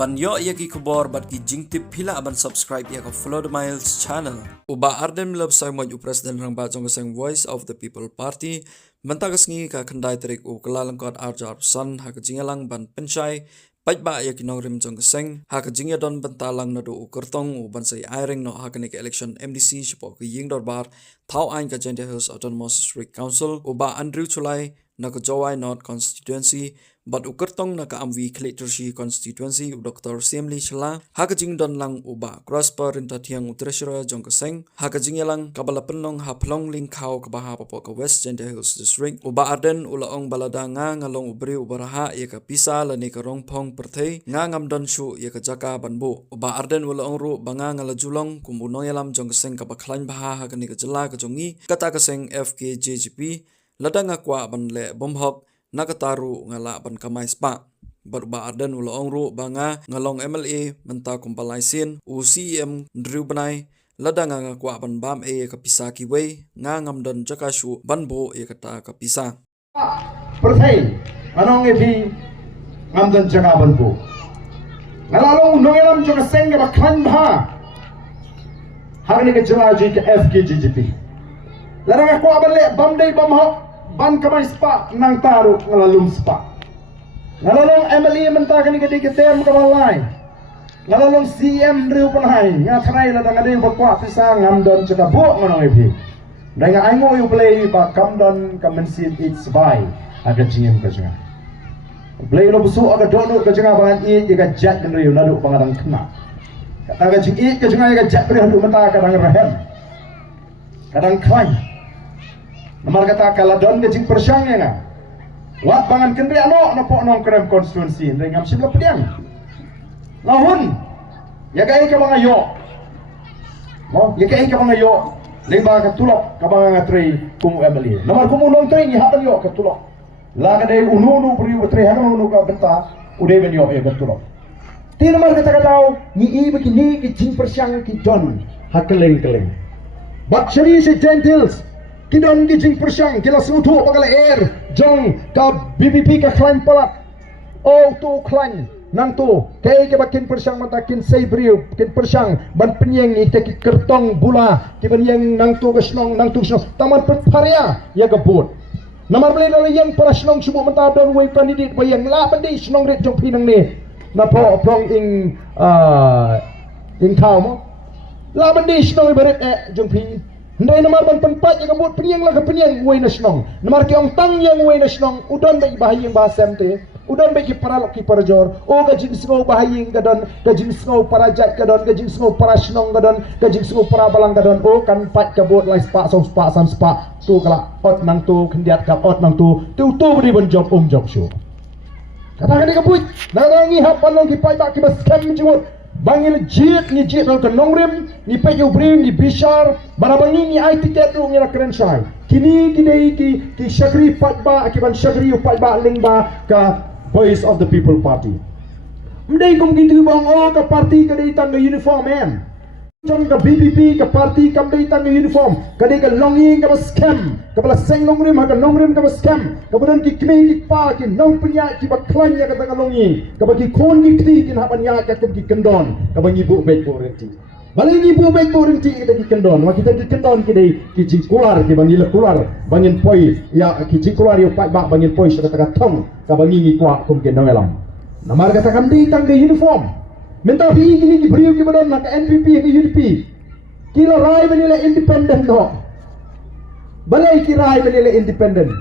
Ban yo ia ki kubor bat ki jingtip pila aban subscribe ia ka follow the miles channel. Uba Arden lab sai mo president rang ba jong sang Voice of the People Party mentagas ngi ka khandai tarik u kalalang kot arjar san ha ka jingalang ban penchai pai ba ia ki nongrim jong sang ha ka jingya don bentalang na do u kertong u ban sai airing no ha ka nik election MDC sipo ki ying dor bar thau ain ka Jendai Hills Autonomous District Council uba Andrew Chulai na ka Jowai North constituency bat ukertong na ka amwi Kletershi constituency u Dr. Siamli Chala hakajing don lang uba Prosper rinta thiang u treasurer jong ka seng hakajing yalang kabala penlong ha plong ling khau ka baha papo ka West Jendai Hills district uba Arden ulaong balada nga ngalong ubri ubaraha ya ka pisa lani ka rongpong perthei nga ngam don shu ya ka jaka banbu uba Arden ulaong ru banga ngalajulong kumbunong yalam jong ka seng ka bakhlain baha ha ka ni ka jela ka jongi kata ka seng FKJGP ladang akwa ban le bomhok nakataru ngala ban kamay spa barba Arden ulaong ru banga ngalong MLA menta kumpalaisin u CM Drew Banai ladang nga kwa ban bam e kapisa kiway nga ngamdon jakashu banbo e kata kapisa perthai anong ebi ngamdon jaka banbo ngalalong nongelam jaka seng ba khan bha harni ke jelaji ke FKJGP ladang akwa ban le bam dei bam hok ban kamay spa nang taru ngalalum spa ngalalong MLA mentakan ikati ketem kabalai ngalalong CM Drew Banai nga thanai la dang ade bakwa pisa ngamdon chaka bo ngonong ebi dang aingo yu play ba kamdon kamensin it's by aga jingem ka junga play lo busu aga dono ka junga bangan i ga jat den riu nadu bangadang kena kata ga jing i ka junga ga jat bre hadu menta kadang rahem kadang klain Namar kata kaladon ke jing persyang ya nga. Wat bangan kendri ano na po nong krem konstituensi. Ndeng ngam sibla pediang. Lahun. Ya kai ka mga yo. Mo, ya kai ka mga yo. Limba ka tulok ka mga ngatri kum MLA. Namar kumunong tri ni hapan yo ka tulok. La ka dai ununu pri utri hang unu ka benta uday ben yo ya ka tulok. Ti namar kata kataw ni i begini ke jing persyang ki John hakeleng-keleng. Bat syari si Gentiles kidon gijing persyang kila sutu pagala air jong ka BBP ka klain palat o tu klain nang tu kay ka bakin persyang matakin say briu kin persyang ban penyeng ni ki kertong bula ki penyeng nang tu ka snong nang tu snong taman perparia ya gabut namar beli dala yang para snong subu menta don way pandidit bayang la bandi snong rit jong pinang ni na po prong ing thau mo la bandi snong berit jong pi Ndai namar ban tempat yang buat penyang lah ke penyang way nasional. Namar ki ong tang yang way nasional. Udan bagi bahayang bahasa MT. Udan bagi paralok ki parajor. O gajing singaw bahayang gadon. Gajing singaw parajat gadon. Gajing singaw parasnong gadon. Gajing singaw parabalang gadon. O kan pat kabut lai spa song spa sam spa. Tu kala ot nang tu kendiat kap ot nang tu. Tu beri ban job job show. Katakan ni kabut. Nangangi hapan long ki pat tak ki bas scam jewot. Bangil jit ni jit nol kenongrim ni peju bring ni bishar barabangi ni ai tiket lu ngila keren sai kini kidei ki syagri patba akiban syagri patba lingba ka Voice of the People Party mdei kum gitu bang oh ka parti ka dei tang uniform man jong ka BBP ka parti kam dei tang uniform ka dei ka longing ka scam ka bala seng nongrim ha ka nongrim ka scam kemudian ki kmi ki pa ki nong punya ki baklan ya ka tang longing ka bagi kon ki kti ki hapan ya ka ki kendon ka bagi bu baik po renti balingi bu baik po renti kita ki kendon wa kita ki kendon ki dei ki jing keluar ki bangi le keluar bangin poi ya ki jing keluar yo pa ba bangin poi sa ka tong ka bangi ni kwa kum ki nongelam namar kata kam dei tang uniform minta pi gini ki beriu ki badan nak NPP ki UDP kila rai benila independent do balai ki rai benila independent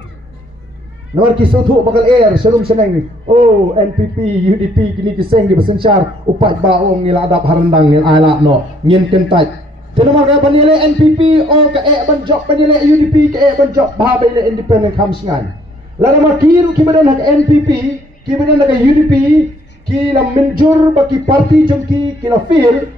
nomor ki sotu bakal air serum seneng oh NPP UDP kini ki seng di besencar upat baong ngila adap harendang ngil ala no ngin kentaj tenomar ka benila NPP o ka ban job benila UDP ka ban job ba benila independent kamsengan la nomor ki badan nak NPP ki badan nak UDP kila menjur bagi parti jengki kila feel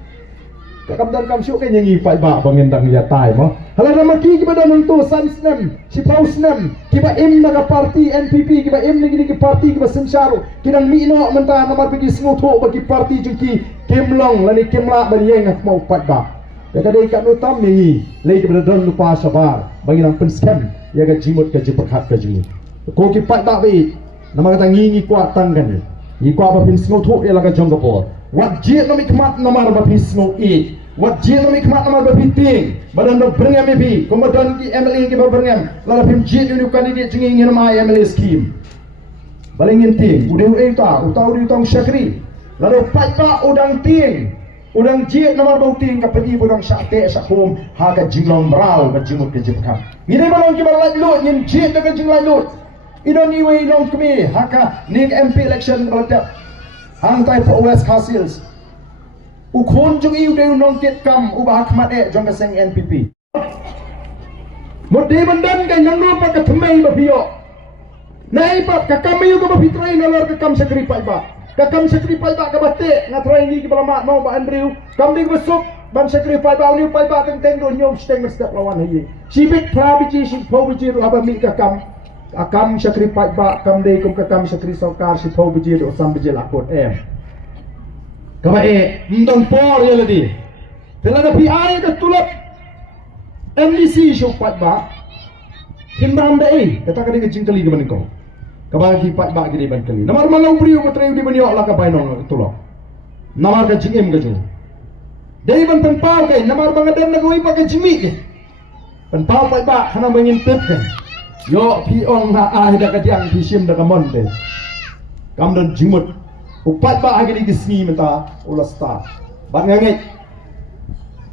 kakamdan kam syuk kan nyanyi pai ba bangendang ya tai mo hala nama ki kepada nonto sansnem si pausnem kiba im naga parti NPP kiba im nigi parti kiba sensaru kidang mino menta namar bagi smutu bagi parti jengki kimlong lani kimla bani yang mau pai ba ya kadai kat nutam nyanyi lagi kepada don lupa sabar bagi nang penskem ya ga jimut ka jiperhat ka jingi ko ki pai ba bi nama kata ngingi kuat tangkan ni Iko apa pin snow thu ia laga jong kapor. Wat jit no mikmat namar ba pin snow e. Wat jit no mikmat namar ba pin ting. Badan no berngam bi. Komodan ki MLA ki ba berngam. Lala pin jit uni candidate jingin ngin ma MLA scheme. Balingin ting. Udah eta utau di utang syakri. Lalu pa udang ting. Udang jit namar ba ting kapati budang sate sakum ha ka jinglong brau ka jimut ke jipkam. Ngine balong ki ba lut ngin jit ka jinglong lut. Idon iwe long kami haka ning MP election berada hang tai po West Castles ukon jung iu de nong ket kam ubah khmat e jong ka seng NPP mode bandan ka nyang no pa ka thmei ba pio nai pa ka kam yu ka ba pitrai nalor ka kam sakri pai ba ka kam sakri pai ba ka bate ngatrai ni ki balamat mau ba Andrew kam ding besuk ban sakri pai ba ni pai ba teng teng do nyom steng step lawan hi sibit prabici si pobiji ro ba mi ka kam akam syakri pai ba kam dei kum ka kam syakri saukar si phau biji do sam biji lakot em kama e ndon por ye ladi tela da pi ai ka tulap MDC syuk pai ba himbam da e kata ka ding jingkali ke maniko kaba ki pai ba gidi ban kali namar malau priu ko treu di banyo la ka bainong tulok namar ka jingem ka ju dei ban pau kai namar bangadan na goi pa ka jimi ke ban pau pai ba hana bangin tip kan yo pi ong ha a da ka tiang pi sim da ka mon de kam don jimut upat ba agi di gisni menta ula sta ban ngai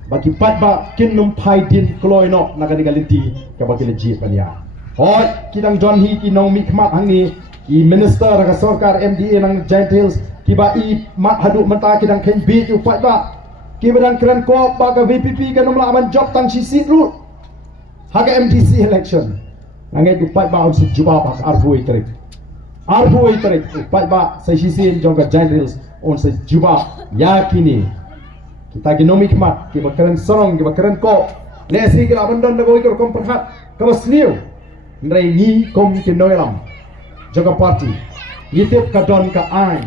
bagi pat ba kin num pai din kloi no na ka di galinti ka bagi leji pania hoi kidang John hi ki nong mi khmat hang ni ki minister ka sarkar MDA nang Giant Hills ki ba i mat hadu menta kidang ken bi ki upat ba ki badang kran ko ba ka VPP ka num la man job tang si sit ru haga MDC election nangai upat ba on se juba ba arfui tarik upat ba se sisin jong ka Giant Hills on se juba yakini kita ginomik mat ki bakaran sorong ki bakaran ko lesi ki abandan da goi ko kom perhat ka basniu ndrai ni kom ki noilam jong ka party yitip ka don ka ai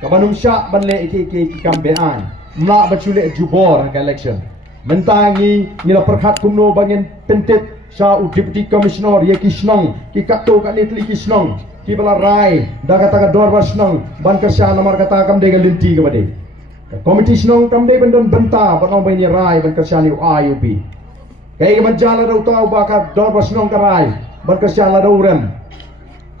ka banum sya banle ki kambe an mla bachule jubor ka election mentangi nila perhat kumno bangin pentit Sya Deputy Commissioner ye kisnong ki kato ka nitli kisnong ki bala rai da kata ka dor basnong ban ka sya namar kata kam de galinti ka bade ka committee snong kam de bendon benta banong bay ni rai ban ka sya ni IUP kay man jala daw tao ba ka dor basnong ka rai ban ka sya la daw rem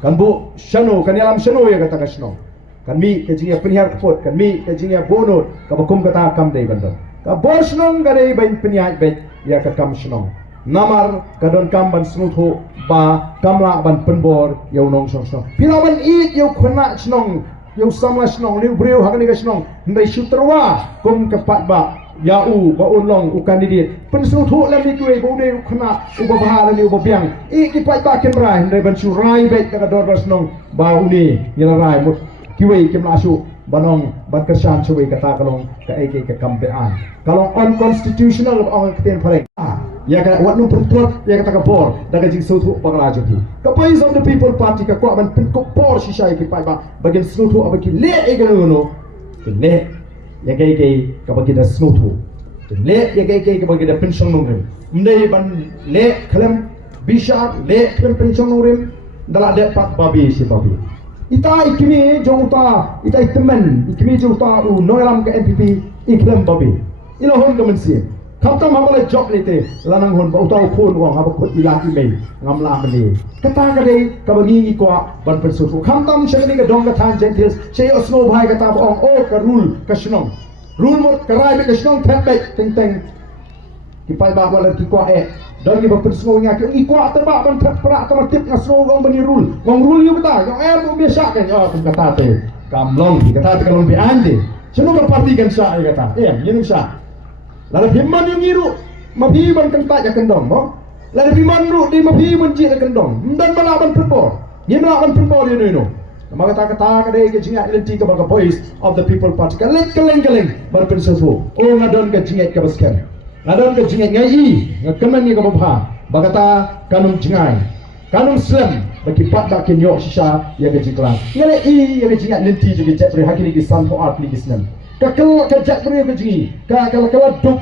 kan bu syano kan yalam syano ye kata ka snong kan mi ka jinga penihar kapot kan mi ka jinga bonot ka bakum kata kam de bendon ka bosnong ka de ban penihar bet ya ka kam snong namar kadon kam ban snutho ba kamla ban penbor yau nong song song pilaban it yau khona snong yau samla snong liu breu hagani ga snong ndai sutrawa kum kapat ba yau ba unlong u candidate pen snutho la mi kwe bo ne khona u ba bahara ni u ba biang i ki pai ba ken rai ndai ban su rai bet ka dor ba snong ba uni yala rai mut kiwe kem la su banong ban kersan suwe kata kalong ka eke ka kambean kalong unconstitutional ang keten pareng ya ka wat nu pertrot ya kata ka por daga jing sutu pagla joki ka pais of the people party ka ko ban pin ko por si shai ki pai ba bagen sutu abaki le e ga no le ya ke ka bagi da sutu le ya ke ka bagi da pension no rem mdei ban le khlem bisha le khlem pension no rem dala de pat babi si babi ita ikimi jongta ita itemen ikimi jongta u noiram ka MPP iklem babi ila hon ka mensi kata mamala job lete lanang hon ba utau phone wang haba khot ilaki mei ngamla mani kata ka dei ka bagi ko ban persu khamtam shagni ka dong ka than Gentiles sei osno bhai ka ta ong o ka rule ka shnong rule mot karai be ka shnong thak be teng teng ki pai ba wala ki ko e don ni ba persu nya ki ko ta ba ban thak pra ka tip ka sno wang bani rule wang rule yu ta yang em bu biasa kan yo kata te kamlong ki kata te kalong bi ande sino ka party kan sa ai kata yinu sa lalu biman yang ngiru mapi ban kentak ya kendong mo lalu biman ru di mapi menji ya kendong dan balaban perpor ni balaban perpor you know maka kata kadai ke jingat lenti ke baka voice of the people party kaleng kaleng bar pensesu oh ngadon ke jingat ke baskan ngadon ke jingat ngai ngakaman ni ke babha bagata kanum jingai kanum slam bagi pat dak kenyo sisa ya ke jiklan ngale ya ke jingat lenti juga jatri hakini ki san for art ni kisnan kakal kajak beri ke jingi kakal duk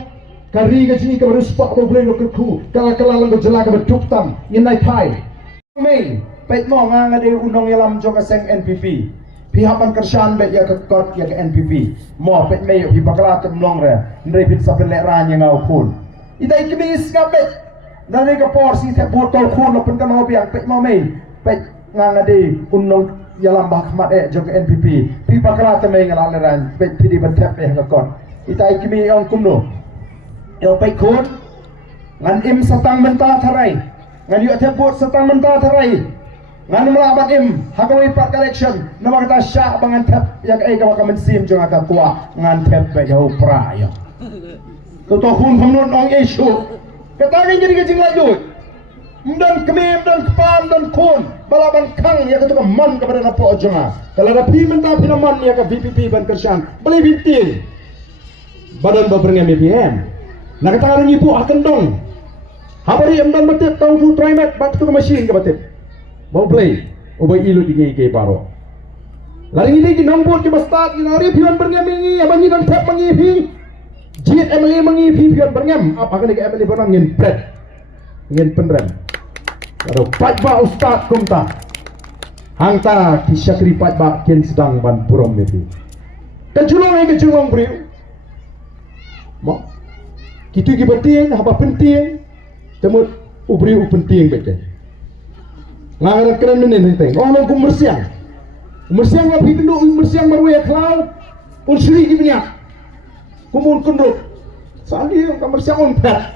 kari ke jingi ke baru spak bo boleh ke ku kakal lang ke jela ke duk tam ngai pai main pet mo nga ngade unong yalam joka seng NPP pihak Bankershan baik ya ke kot ya ke NPP mau pek mayo pi bakla temlong re ndre pin sa pelek ranya ngau pun idai kemis ngapet nare ke porsi te botol khun lo pen kan mau biang pek mau mei pek ngangade unong yalam bahmat jok NPP pi bakla temai ngalal ran pek pidi betep ya ke kot idai kemi ong kumno yo pek khun ngan im satang mentah tharai ngan yo te bot satang mentah tharai ngan melabat im hakawi part collection nama kata syak bangan tap yang kawa kamen sim jong aka kuat ngan tap be jauh pra ya to hun phamnon ong isu kata ni jadi kecing laju dan kemim dan kepam dan kun balaban kang ya ketua man kepada napo jonga kalau ada pi mentah pinaman ya ke VPP Bankershan beli binti badan beberengam BPM nak kata ni ibu akan dong habari emdan betet tahu tu trimet bat tu mesin ke betet mau play ubay ilu di ke baro lari ini ki nombor ke bastad ki nari pion berngam ini abangi dan tap mangi pi jit emeli mangi pi pion berngam apa kan ke emeli bonang ngin pret ngin penrem kalau pajba ustad kumta hangta ki syakri pajba ken sedang ban purom mepi kejulong beriu mo kitu ki penting apa penting temut uberiu penting betul ngangaran keren menen henteng orang kumersiang ngapi penduk kumersiang baru ya klau unsuri gimana kumun kunduk sandi kumersiang onpat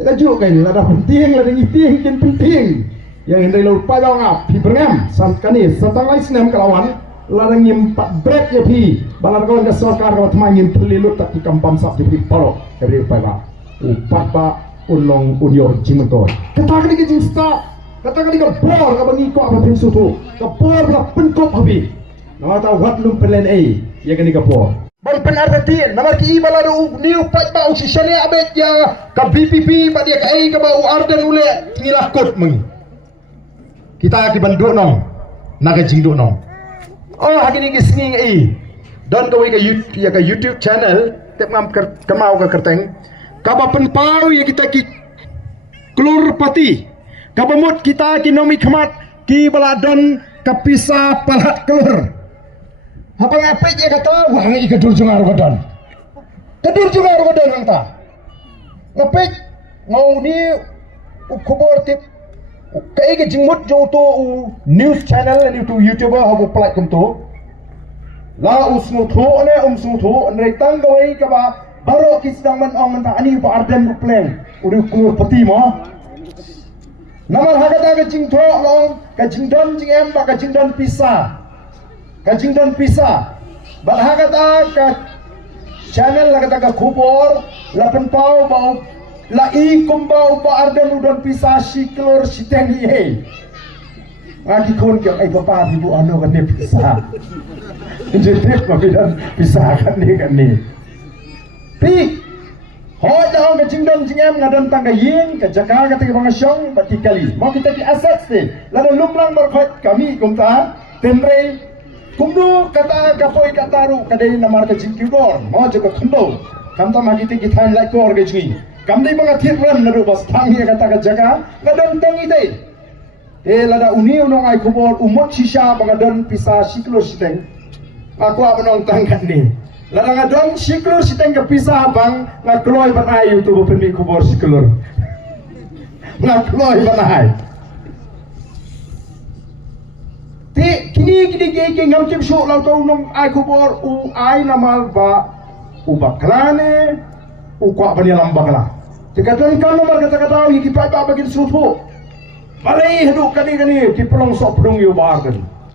kita juga kan ada penting ada ngiting kan penting yang hendak lupa dong api berngam samkani satang lain senam kelawan larang nyempat break ya pi balar kawan ke sorkar kawan temangin terlilut tapi kampam sap di palo dari upaya upat ba ulong unyor jimentor katakan ke jinsta katakan ke bor ka bangi ko apa pinsu tu ke bor la penkop habi nama tahu wat lum pelen ya kan ke bor ban penartiin nama ki ibala do new pat ba usisane abet ya ka BPP ba dia ka ka ba arden ule ngilah kot mengi kita ki banduk no naga jingduk no oh hari ni singing don ka ke YouTube channel tep ngam kemau ke kerteng ka ba penpau ya kita ki kelur pati kabamut kita kinomi kemat ki baladon kapisa palat kelur apa ngapet ya kata wah ngi kedur jungar godon hangta ngapet ngau ni ukubor tip kai ke jingmut jo to news channel ni tu YouTuber habu plat kum tu la usmu tho ne umsu tho ne tang gawai ka ba baro ki sedang man ong man ani ba arden pleng uri kelur pati mo nama hagata ke jing tho long ke jing don jing em ba ke jing don pisa ba hagata ke channel hagata ke khubor la penpau ba la i kumbau ba arden udon pisa siklor sitengi he ngaki kon ke ai bapa ibu anu kan ni pisa jadi ko bidan pisa kan ni pi hoi dah ke jingdon jingem ngadon tangga yin ke Jakarta ke bangasyong bati kali mau kita di aset se lalu lumlang berkhot kami kumta temre kumdu kata kapoi kataru kadai namar ke jingkibor mau juga khndo kamta magiti kita like ko orge jingi kamdai bangathir ram naru bas thangi kata ke jaga ngadon tangi dei lada uni unong ai kubor umot sisa bangadon pisa siklo siteng aku abonong tangkat ni larang adong siklur siteng kepisah bang ngakloi banai YouTube penik kubur siklur ngakloi banai ti kini ge ngam kim sho lau tau nong ai kubur u ai namal ba u baklane u kwa bani lam bakla tikatan kan nomor kata-kata yi ki pai ba bagin sutu balai heduk kani ki pelong sok pedung yu barken